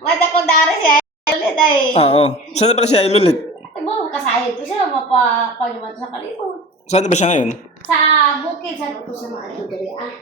Mata ko dari siya ulit ay. Oo. Saan na pala siya ilulit? Ay mo, kasahid ko siya, mapapanyuman sa kalikod. Saan na ba siya ngayon? Sa bukid, sa luto sa mga ito dali ah.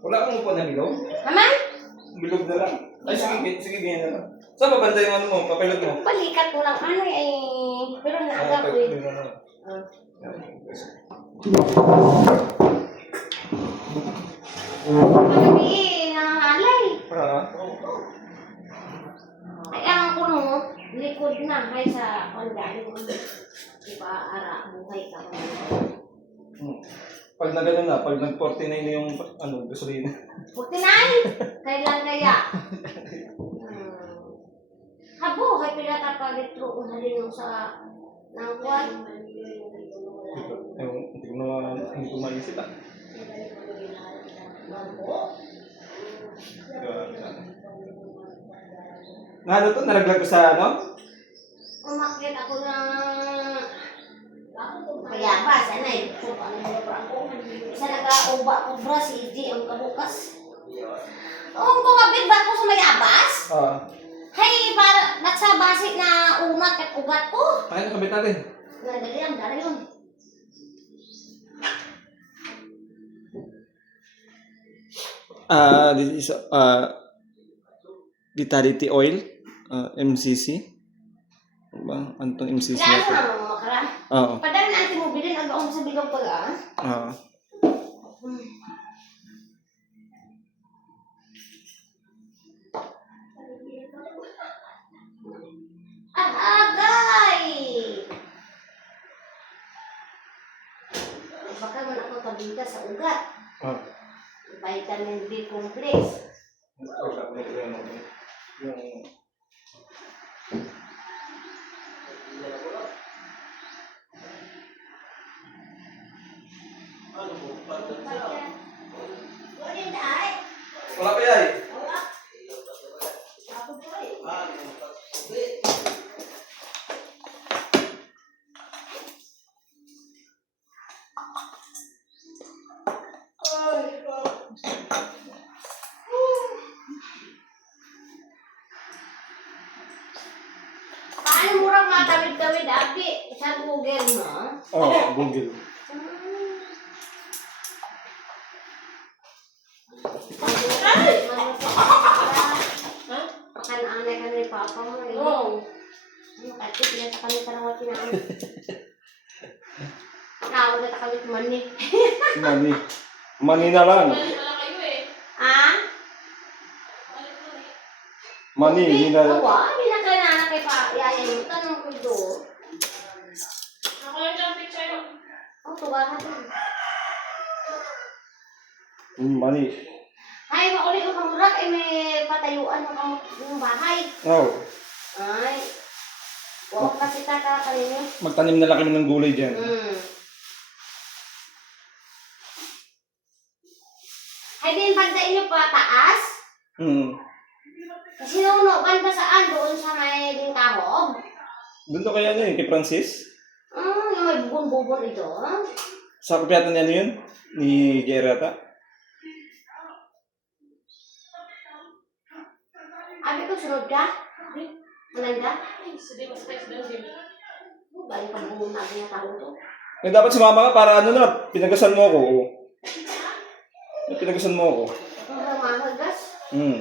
Wala akong upo na bilog. Naman? Bilog na lang. Ay, sige, ganyan na lang. Saan ba banda yung ano mo, papilog mo? Balikat ko lang ano eh. Pero naagap ko eh. Sabihin, nangangalay. Ay, ang kuno, likod na, ay sa kondali ko. Diba, ara, buhay ka. Pag na gano'n na, pag nag-49 na yung gasolina. 49? Kailan kaya? Habo, kay pilata pa litro kung halino sa nangkuan. Hindi ko maisip ah. Ano to? Nalaglag ko sa ano? Umakit ako ng mayabas, ano eh. Isa nag-auba ko bra, si EJ ang kabukas. Oo, kumabit ba ako sa mayabas? Oo. Hay, para, ba't sa basi na umat at ugat ko? Kaya nakabit natin. Dali yun. This is vitality oil, MCC. Ano ba? Ano tong MCC Kaya na ano to? na mga makara? Oo. Padala natin mo bilhin, agaw mo sa bigaw pala ah. Oo. Agay! Baka man ako kabita sa ugat. Vitamin B complex. Wala pa yan. Paano murang matawid-tawid, Abi? Sa Google mo? Google. Pakan-anay ka ni Papa mo. Oo. Kasi pinata kami sa rawat namin. Nakawag na kami kumani. Money na lang. Ah? Money, hindi na lang. Awa, hindi na kailangan kay Pa. Yaya yung tanong ko doon. Ako lang dyan picture. Oh, tuwa ka doon. Money. Ay, mauli ko kamurak. Eh, may patayuan mo yung bahay. Oo. Ay. Huwag kasi tata kanino. Magtanim na lang kami ng gulay dyan. Ay, din bandain niyo pa taas. Kasi nuno, banda saan? Doon sa may lingkahog? Doon to kaya kay Francis? Yung may bubon-bubon ito. Sa kopyatan niya yun? Ni Gerata? Abi ko, sunod ka? Mananda? Sige, mas text daw din. Balik pa buong nabi niya tao to. Eh, dapat sumama ka para ano na, pinagasan mo ako. Pinagasan mo ako. Ang mahagas. 90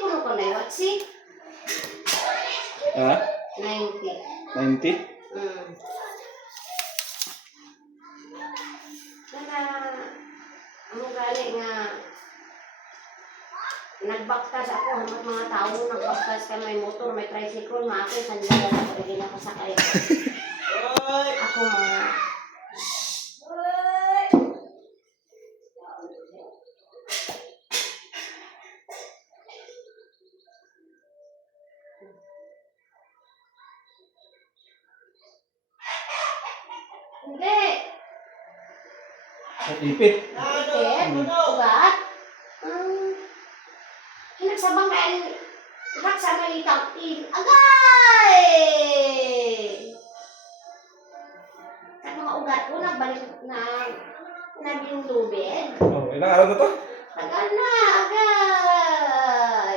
kuno ko na yun. See? Ha? 90. 90? Kaya, ano gali nga, nagbaktas ako, hanggang mga tao, nagbaktas ka may motor, may tricycle, mga ako, sandalan ako, hindi nakasakay. Ako mga, hindi. Ipit. Ipit? Ugat? Hinagsabang kain, ugat sa malitang agay! Sa mga ugat ko, nagbalik na naging lubid. Ilang araw na to? Tagal na, agay!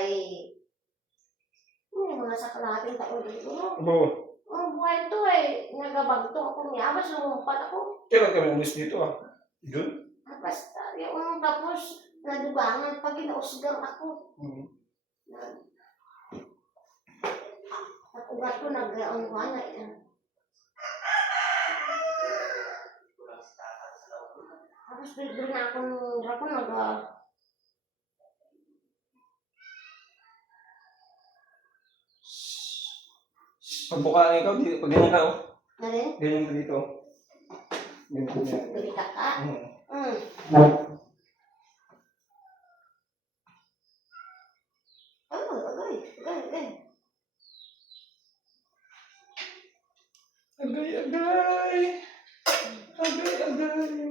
sa kalahating taon dito. Oo. Ang buhay to eh. Nagabagto ako niya. Abas lumumpat ako. Kailan kami umis dito ah? June? Basta yung tapos nadubangan pag inausgang ako. At ugat ko nag-aungwa na yan. Tapos bigla na akong rapon Pag buka ikaw, pag ganyan ka oh. na rin. Ganyan ka dito. Ganyan ka. Galita ka. Mm. Agay. Agay, agay. Agay, agay.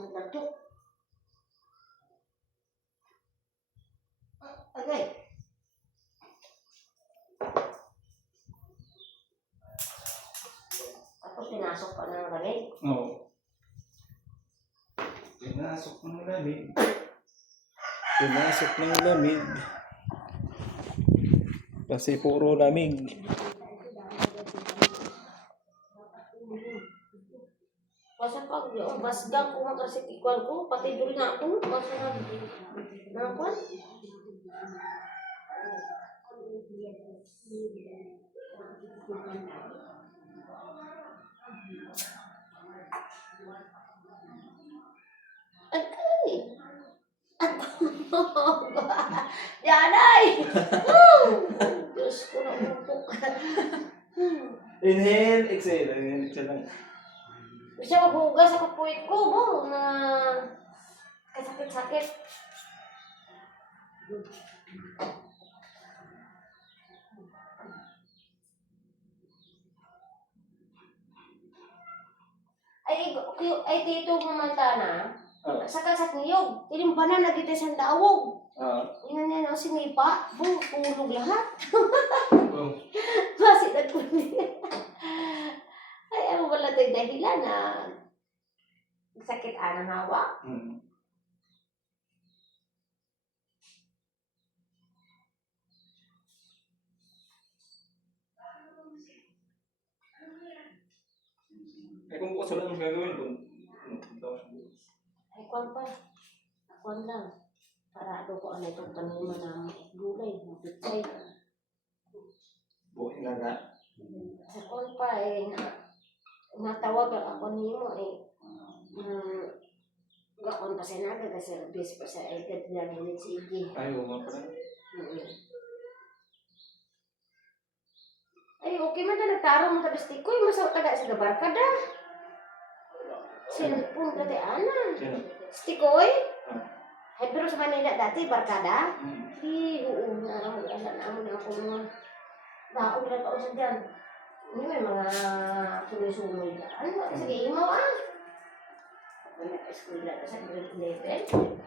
Nagdagtok. Agay. Tapos pinasok pa ng lamig. Oo. Pinasok ng lamig. Pinasok ng lamig. Kasi puro lamig. Basta pag yung basgang ko magkasitikuan ko, pati doon na ako. Basta na ako. Agay. Yanay! Diyos ko na upok. Inhale, exhale. Inhale, exhale lang. Gusto maghugas sa kapuit ko, bo, na kasakit-sakit. Ay dito mamanta na. Sa niyog, tinimpanan na kita sa daawog. Inan na sinipa, tulog lahat. Kasi nagkunin. Ay, ano wala tayo dahilan na sakit ang hawa. Eh kung bukas wala nang gagawin kung Ay, kwan pa. Kwan lang. Parado ko ano itong tanima ng gulay, mabitsay. buhay na na. Sa kwan pa natawag ako nimo gakon pa sa naga kasi bis pa sa edad lang ulit si Iggy. Ay, oo nga pala. Ay, okay man na nagtarong mo tapos tikoy, masaw taga sa gabar ka da. Cellphone ka ana. Sino? Stikoy? Ay, pero sa Manila dati, barkada? Oo, naramag na ako mga baog na tao sa dyan. Hindi may mga suloy-suloy dyan. Sige, imaw Ako nag-school na sa grade 11.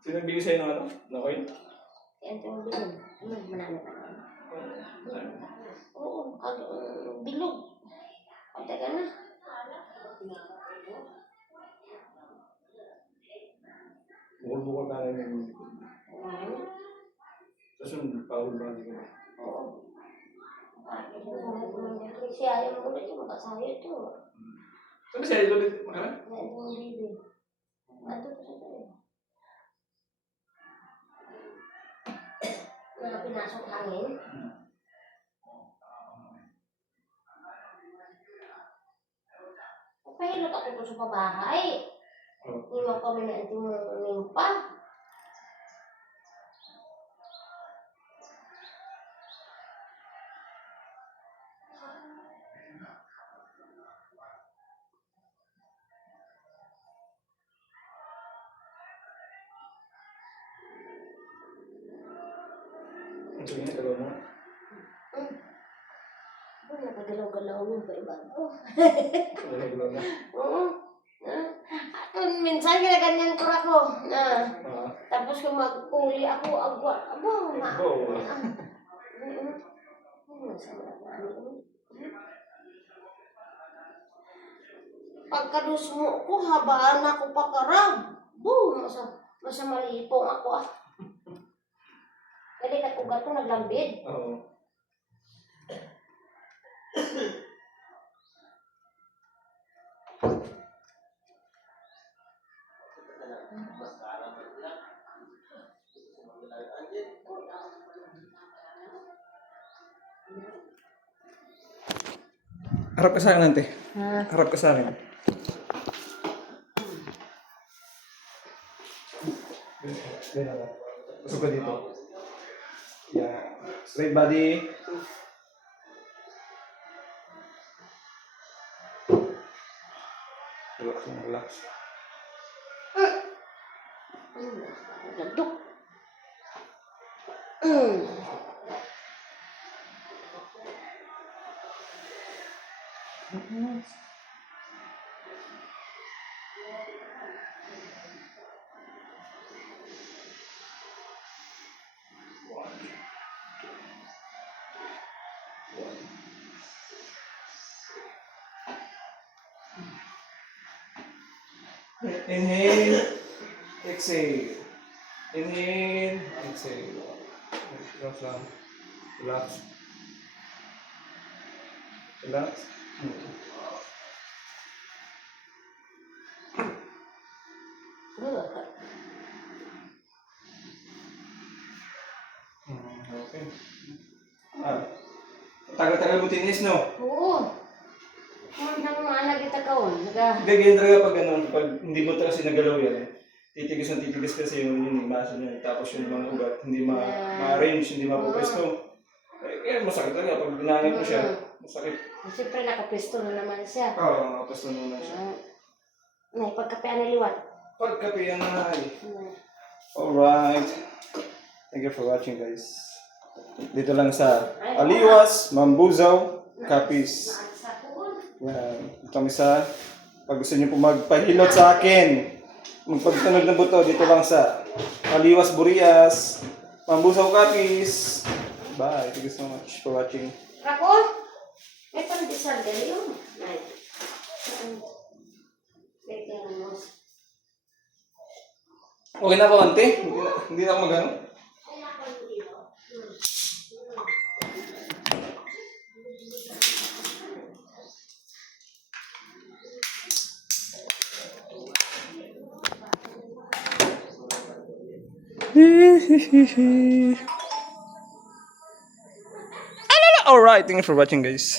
Sino nagbigay sa'yo ng ano? Nakoy? Yan yung bilog. Manalo ka na. Oo, bilog. Pagka ka na. Bukol-bukol ka na yung tapos yung pahul ba hindi ka? Oo. Siya yung ulit yung makasayo ito. Sabi sa'yo ulit makaran? Yan yung bibi. Ato to sa tayo. Mga pinasok hangin. Pahilot ako po sa pabahay. Iwan kami na ito nimpa. Sige, dalawa mo. galaw-galaw mo pa iba. Wala na. Oo. Minsan ginaganyan ko ako. Tapos kung mag-uli ako, abo, ma. Abo. Masama na ano. Pagkadus mo ko, habaan ako pa karab. Boom! Masa malipong ako. Dali ka ugat ko naglambid. Oo. Harap ka sa akin, ante. Ha? Harap ka sa akin. Pasok ka dito. Yeah. Straight body. Relax lang, relax. Nagduk. Inhale. Exhale. Inhale. Exhale. Relax lang. Relax. Relax. Okay. Tagal-tagal mo tinis, no? Oo. Kumandang maana kita kaon. Gagawin talaga pag ganun, pag hindi mo kasi nagalaw yan, titigis ng titigis kasi yung maso niya, tapos yung mga ugat, hindi ma-arrange, hindi ma-pwesto. Kaya masakit talaga, pag binangit mo siya, masakit. Siyempre nakapisto na naman siya. Oo, pwesto na siya. May pagkapean na liwat. Pagkape yan ay. Alright. Thank you for watching, guys. Dito lang sa Aliwas, Mambuzaw, Capiz. Yan. Ito kami sa, pag gusto niyo po magpahilot sa akin, magpagtunog ng buto, dito lang sa Aliwas, Burias, Mambuzaw, Capiz. Bye. Thank you so much for watching. Rakon? May pandesal dali yun. Nay. Okay na po, ante? Hindi na ako magano? Alright, thank you for watching, guys.